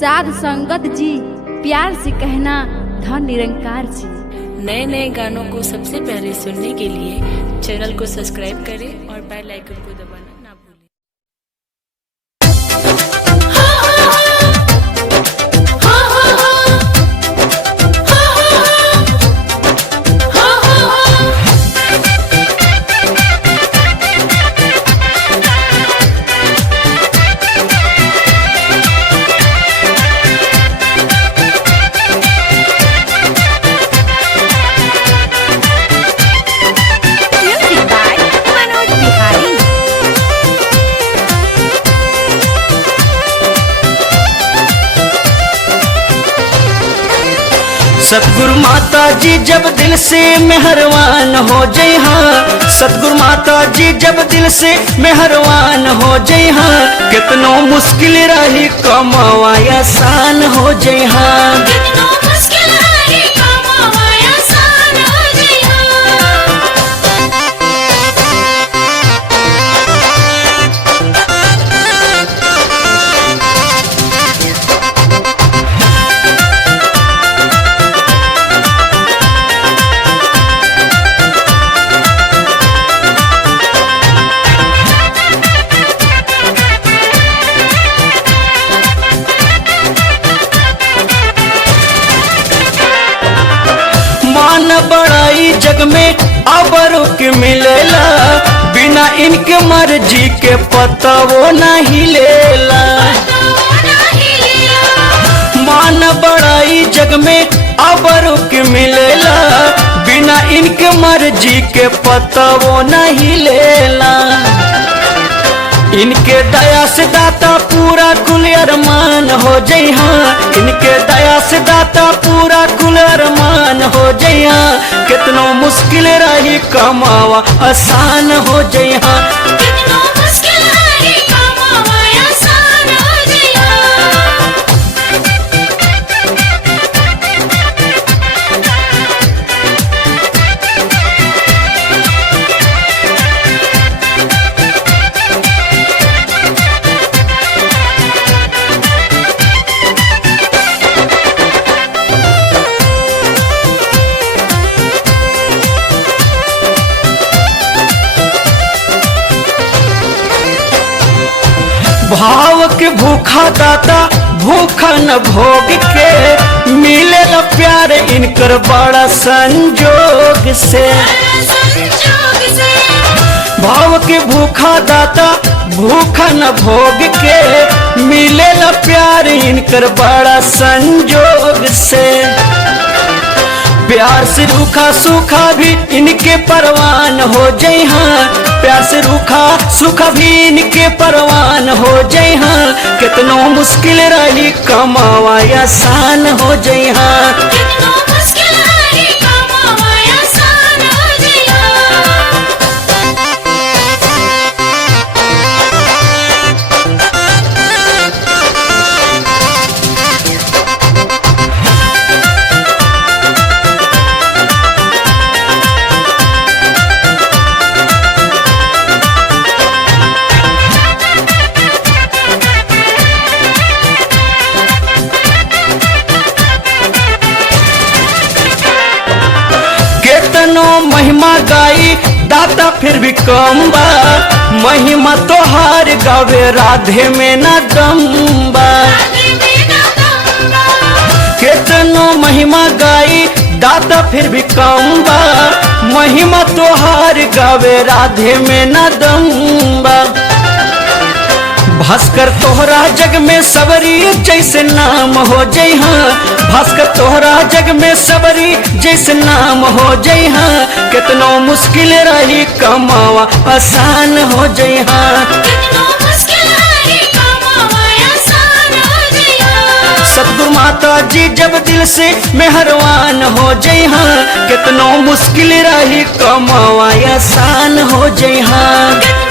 साध संगत जी, प्यार से कहना धन निरंकार जी। नए नए गानों को सबसे पहले सुनने के लिए चैनल को सब्सक्राइब करें और बेल आइकन को दबाना ना भूलें। सतगुरु माता जी जब दिल से मेहरबान हो जय हाँ, सतगुरु माता जी जब दिल से मेहरबान हो जय हाँ, कितनो मुश्किल रही कमावा आसान हो जय हाँ। बड़ाई जग में अबरों के मिलेला, बिना इनके मर्जी के पता वो नहीं लेला। मान बड़ाई जग में अबरों के मिलेला, बिना इनके मर्जी के पता वो नहीं लेला। इनके दया से दाता पूरा कुल अरमान हो जय हाँ, इनके दया से दाता पूरा कुल अरमान हो जय हाँ, कितनो मुश्किल रही कमावा आसान हो जय हाँ। भाव के भूखा दाता भूखा न भोग के, मिले न प्यार इनकर बड़ा संजोग से। भाव के भूखा दाता भूखा न भोग के, मिले न प्यार इनकर बड़ा संजोग से। प्यार से रूखा सूखा भी इनके परवान हो जय हाँ, प्यार से रूखा सूखा भी इनके परवान हो जय हाँ, कितनो मुश्किल रही कमावा आसान हो जय हाँ। महिमा गाई दाता फिर भी कम बा, महिमा तोहार गावे राधे में ना दम बा। कितनो महिमा गाई दाता फिर भी कम बा, महिमा तोहार गावे राधे में ना दम बा। भास्कर तोहरा जग में सबरी जैसे नाम हो जय हाँ, भास्कर तोहरा जग में सबरी जैसे नाम हो जय हाँ, कितनो मुश्किल रही कमावा आसान हो जय हाँ। सतगुरु माता जी जब दिल से मेहरबान हो जय हाँ, कितनो मुश्किल रही कमावा आसान हो जय हाँ।